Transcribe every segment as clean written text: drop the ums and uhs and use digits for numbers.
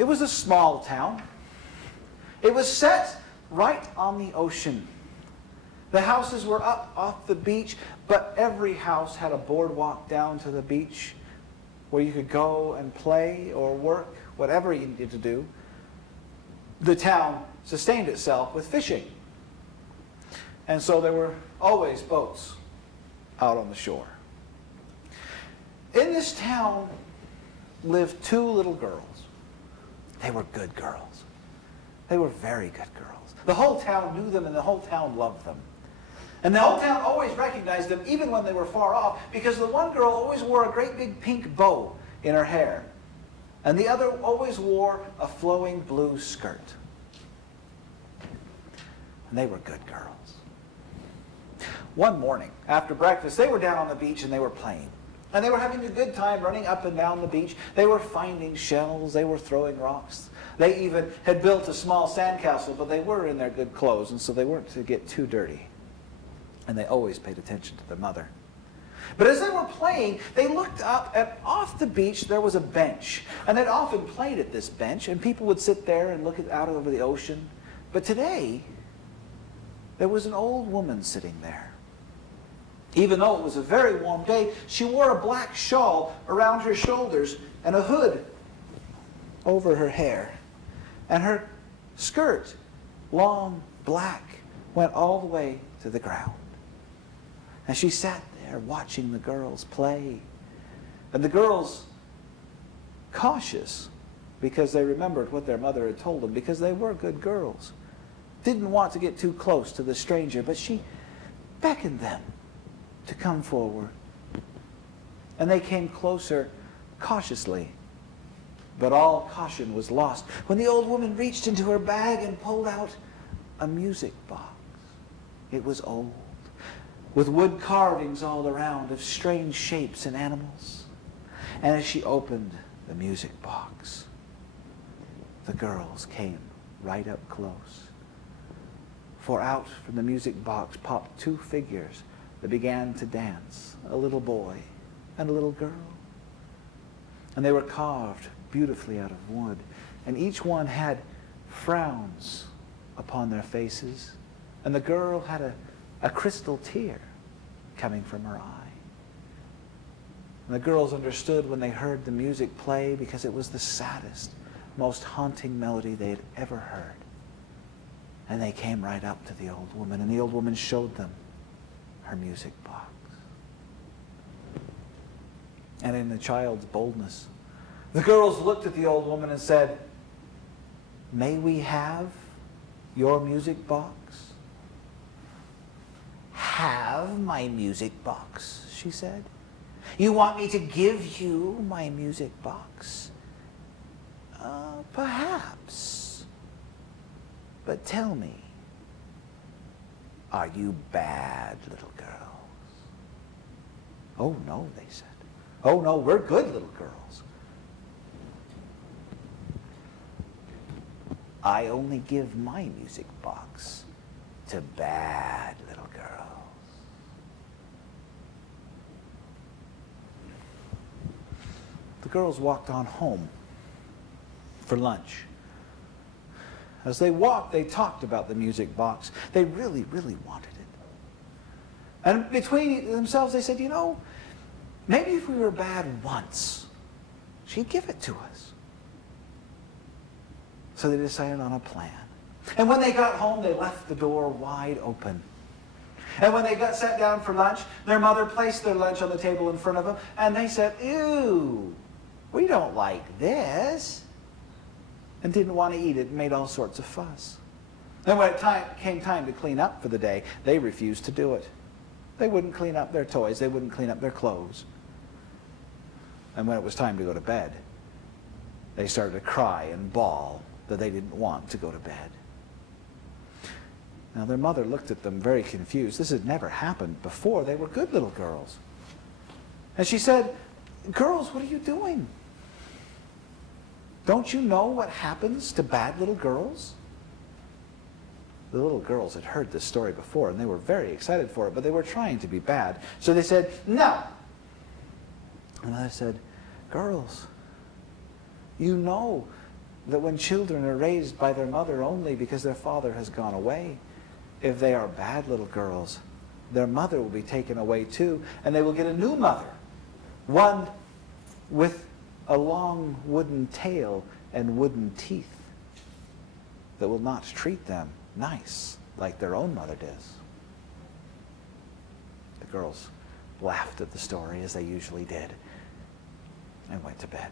It was a small town. It was set right on the ocean. The houses were up off the beach, but every house had a boardwalk down to the beach where you could go and play or work, whatever you needed to do. The town sustained itself with fishing. And so there were always boats out on the shore. In this town lived two little girls. They were good girls. They were very good girls. The whole town knew them and the whole town loved them. And the whole town always recognized them even when they were far off, because the one girl always wore a great big pink bow in her hair. And the other always wore a flowing blue skirt. And they were good girls. One morning, after breakfast, they were down on the beach and they were playing. And they were having a good time running up and down the beach. They were finding shells. They were throwing rocks. They even had built a small sandcastle, but they were in their good clothes, and so they weren't to get too dirty. And they always paid attention to their mother. But as they were playing, they looked up, and off the beach there was a bench. And they'd often played at this bench, and people would sit there and look out over the ocean. But today, there was an old woman sitting there. Even though it was a very warm day, she wore a black shawl around her shoulders and a hood over her hair. And her skirt, long black, went all the way to the ground. And she sat there watching the girls play. And the girls, cautious, because they remembered what their mother had told them, because they were good girls, didn't want to get too close to the stranger, but she beckoned them to come forward. And they came closer cautiously. But all caution was lost when the old woman reached into her bag and pulled out a music box. It was old, with wood carvings all around of strange shapes and animals. And as she opened the music box, the girls came right up close. For out from the music box popped two figures that began to dance, a little boy and a little girl. And they were carved beautifully out of wood, and each one had frowns upon their faces, and the girl had a crystal tear coming from her eye. And the girls understood when they heard the music play, because it was the saddest, most haunting melody they had ever heard. And they came right up to the old woman, and the old woman showed them her music box. And in the child's boldness, the girls looked at the old woman and said, "May we have your music box?" "Have my music box," she said. "You want me to give you my music box?" Perhaps. But tell me, are you bad little girls? "Oh, no," they said. "Oh, no, we're good little girls." "I only give my music box to bad little girls." The girls walked on home for lunch. As they walked, they talked about the music box. They really, really wanted it. And between themselves, they said, maybe if we were bad once, she'd give it to us. So they decided on a plan. And when they got home, they left the door wide open. And when they sat down for lunch, their mother placed their lunch on the table in front of them, and they said, "Ew, we don't like this," and didn't want to eat it and made all sorts of fuss. And when it came time to clean up for the day, they refused to do it. They wouldn't clean up their toys. They wouldn't clean up their clothes. And when it was time to go to bed, they started to cry and bawl that they didn't want to go to bed. Now their mother looked at them very confused. This had never happened before. They were good little girls. And she said, "Girls, what are you doing? Don't you know what happens to bad little girls?" The little girls had heard this story before, and they were very excited for it, but they were trying to be bad. So they said, "No." And I said, "Girls, you know that when children are raised by their mother only because their father has gone away, if they are bad little girls, their mother will be taken away too, and they will get a new mother, one with a long wooden tail and wooden teeth that will not treat them nice like their own mother does. The girls laughed at the story, as they usually did, and went to bed.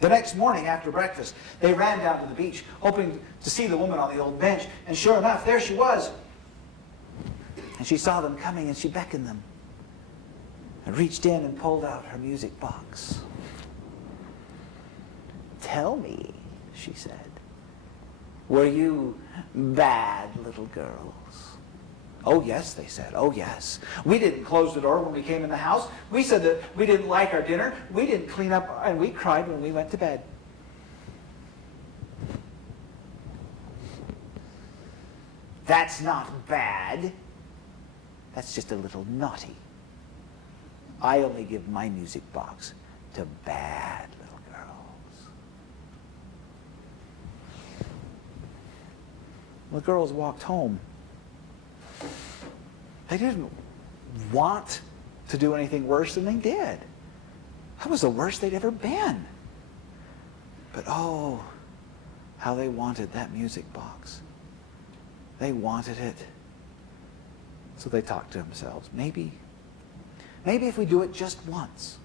The next morning after breakfast, they ran down to the beach, hoping to see the woman on the old bench. And sure enough, there she was. And she saw them coming, and she beckoned them and reached in and pulled out her music box. "Tell me," she said, "were you bad little girls?" "Oh, yes," they said. "Oh, yes. We didn't close the door when we came in the house. We said that we didn't like our dinner. We didn't clean up, and we cried when we went to bed." "That's not bad. That's just a little naughty. I only give my music box to bad little girls." The girls walked home. They didn't want to do anything worse than they did. That was the worst they'd ever been. But oh, how they wanted that music box. They wanted it. So they talked to themselves. Maybe if we do it just once.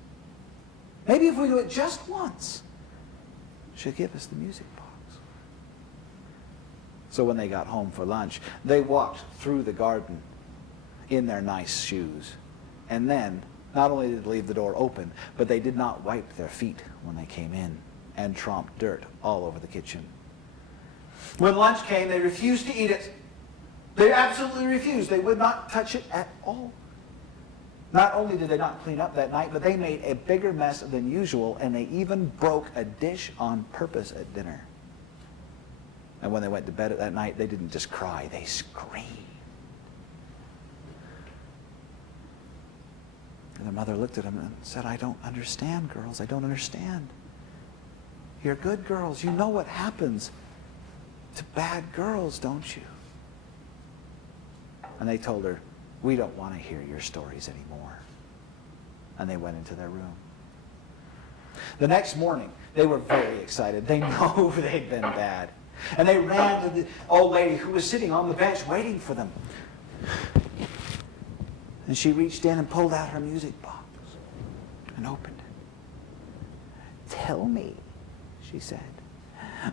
Maybe if we do it just once, she'll give us the music box. So when they got home for lunch, they walked through the garden in their nice shoes. And then, not only did they leave the door open, but they did not wipe their feet when they came in and tromped dirt all over the kitchen. When lunch came, they refused to eat it. They absolutely refused. They would not touch it at all. Not only did they not clean up that night, but they made a bigger mess than usual, and they even broke a dish on purpose at dinner. And when they went to bed at that night, they didn't just cry, they screamed. And their mother looked at them and said, "I don't understand, girls. I don't understand. You're good girls. You know what happens to bad girls, don't you?" And they told her, "We don't want to hear your stories anymore." And they went into their room. The next morning, they were very excited. They know they'd been bad. And they ran to the old lady who was sitting on the bench waiting for them. And she reached in and pulled out her music box and opened it. "Tell me," she said,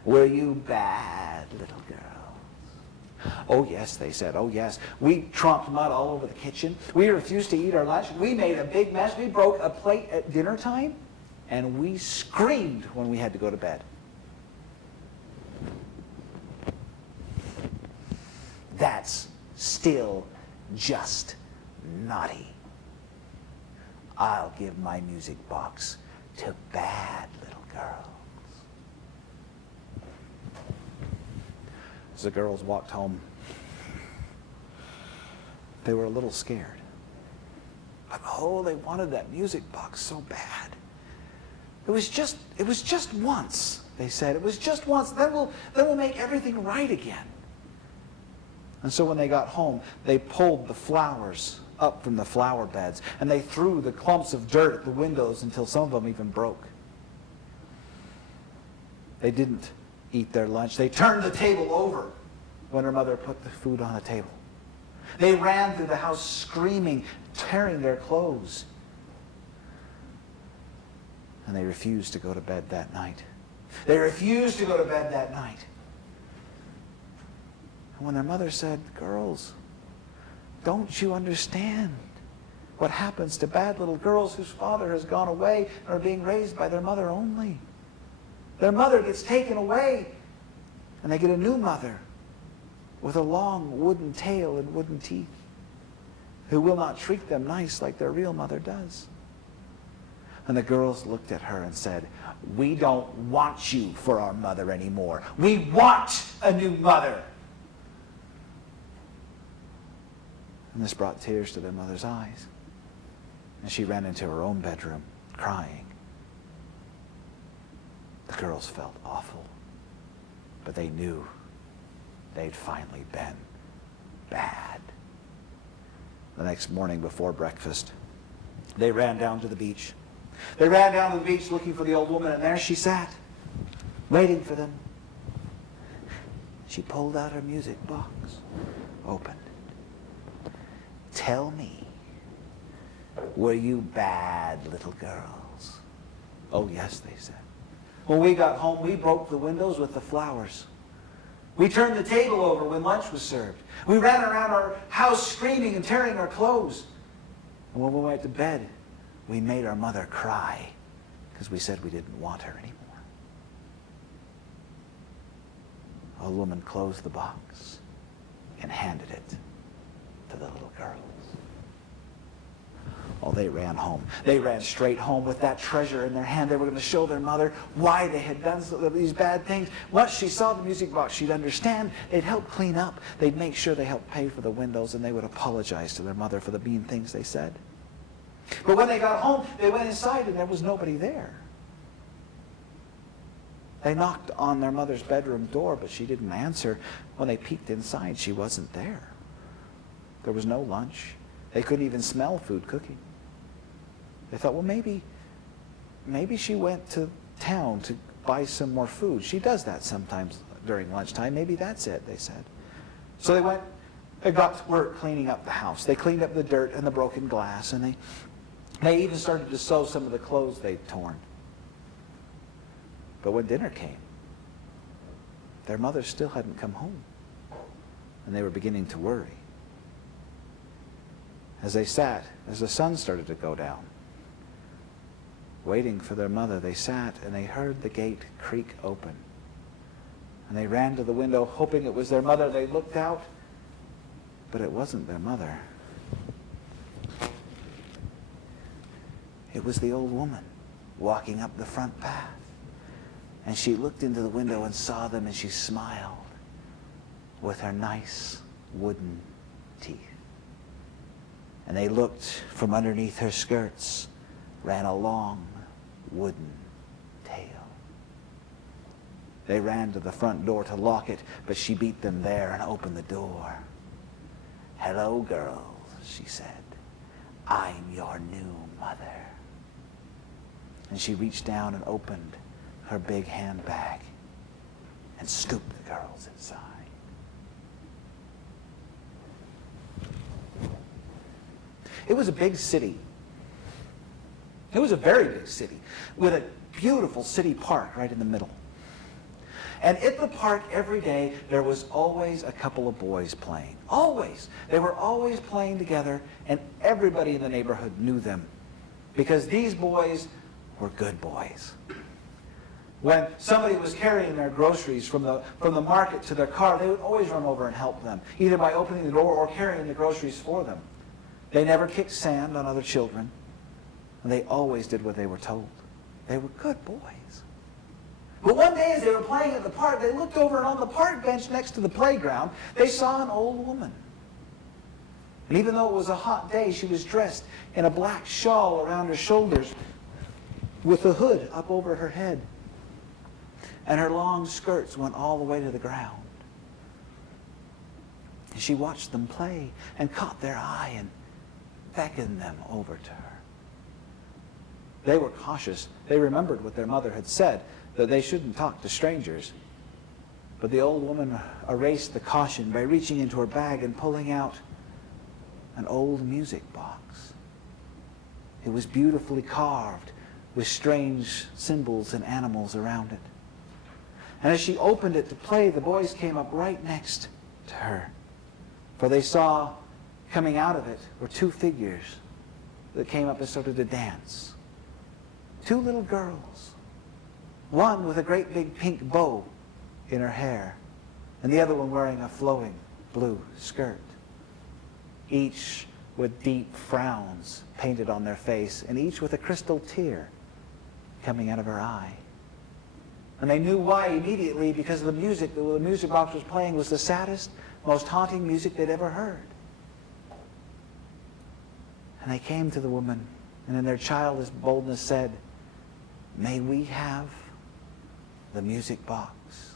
"were you bad little girls?" "Oh, yes," they said. "Oh, yes. We tromped mud all over the kitchen. We refused to eat our lunch. We made a big mess. We broke a plate at dinner time. And we screamed when we had to go to bed." "That's still just naughty. I'll give my music box to bad little girls." As the girls walked home, they were a little scared. But oh, they wanted that music box so bad. It was just once, they said. It was just once. Then we'll make everything right again. And so when they got home, they pulled the flowers up from the flower beds, and they threw the clumps of dirt at the windows until some of them even broke. They didn't eat their lunch. They turned the table over when her mother put the food on the table. They ran through the house screaming, tearing their clothes. And they refused to go to bed that night. They refused to go to bed that night. And when their mother said, "Girls, don't you understand what happens to bad little girls whose father has gone away and are being raised by their mother only? Their mother gets taken away, and they get a new mother with a long wooden tail and wooden teeth, who will not treat them nice like their real mother does." And the girls looked at her and said, "We don't want you for our mother anymore. We want a new mother." And this brought tears to their mother's eyes. And she ran into her own bedroom, crying. The The girls felt awful, but they knew they'd finally been bad. The next morning before breakfast, they ran down to the beach. They ran down to the beach looking for the old woman, and there she sat, waiting for them. She pulled out her music box, opened. Tell me, were you bad little girls? Oh, yes, they said. When we got home, we broke the windows with the flowers. We turned the table over when lunch was served. We ran around our house screaming and tearing our clothes. And when we went to bed, we made our mother cry because we said we didn't want her anymore. The old woman closed the box and handed it to the little girls. Oh, they ran home. They ran straight home with that treasure in their hand. They were going to show their mother why they had done these bad things. Once she saw the music box, she'd understand. They'd help clean up. They'd make sure they helped pay for the windows, and they would apologize to their mother for the mean things they said. But when they got home, they went inside, and there was nobody there. They knocked on their mother's bedroom door, but she didn't answer. When they peeked inside, she wasn't there. There was no lunch. They couldn't even smell food cooking. They thought, well, maybe she went to town to buy some more food. She does that sometimes during lunchtime. Maybe that's it, they said. So they got to work cleaning up the house. They cleaned up the dirt and the broken glass, and they even started to sew some of the clothes they'd torn. But when dinner came, their mother still hadn't come home, and they were beginning to worry. As they sat, as the sun started to go down, waiting for their mother, they sat and they heard the gate creak open. And they ran to the window, hoping it was their mother. They looked out, but it wasn't their mother. It was the old woman walking up the front path. And she looked into the window and saw them, and she smiled with her nice wooden teeth. And they looked from underneath her skirts, ran a long wooden tail. They ran to the front door to lock it, but she beat them there and opened the door. "Hello, girls," she said. "I'm your new mother." And she reached down and opened her big handbag and scooped the girls inside. It was a big city. It was a very big city with a beautiful city park right in the middle. And at the park every day there was always a couple of boys playing. Always. They were always playing together, and everybody in the neighborhood knew them because these boys were good boys. When somebody was carrying their groceries from the market to their car, they would always run over and help them, either by opening the door or carrying the groceries for them. They never kicked sand on other children, and they always did what they were told. They were good boys. But one day as they were playing at the park, they looked over, and on the park bench next to the playground, they saw an old woman. And even though it was a hot day, she was dressed in a black shawl around her shoulders with a hood up over her head. And her long skirts went all the way to the ground. And she watched them play and caught their eye and beckoned them over to her. They were cautious. They remembered what their mother had said, that they shouldn't talk to strangers. But the old woman erased the caution by reaching into her bag and pulling out an old music box. It was beautifully carved with strange symbols and animals around it. And as she opened it to play, the boys came up right next to her. For they saw coming out of it were two figures that came up and started to dance. Two little girls. One with a great big pink bow in her hair, and the other one wearing a flowing blue skirt. Each with deep frowns painted on their face, and each with a crystal tear coming out of her eye. And they knew why immediately, because the music the music box was playing was the saddest, most haunting music they'd ever heard. And they came to the woman, and in their childish boldness said, "May we have the music box.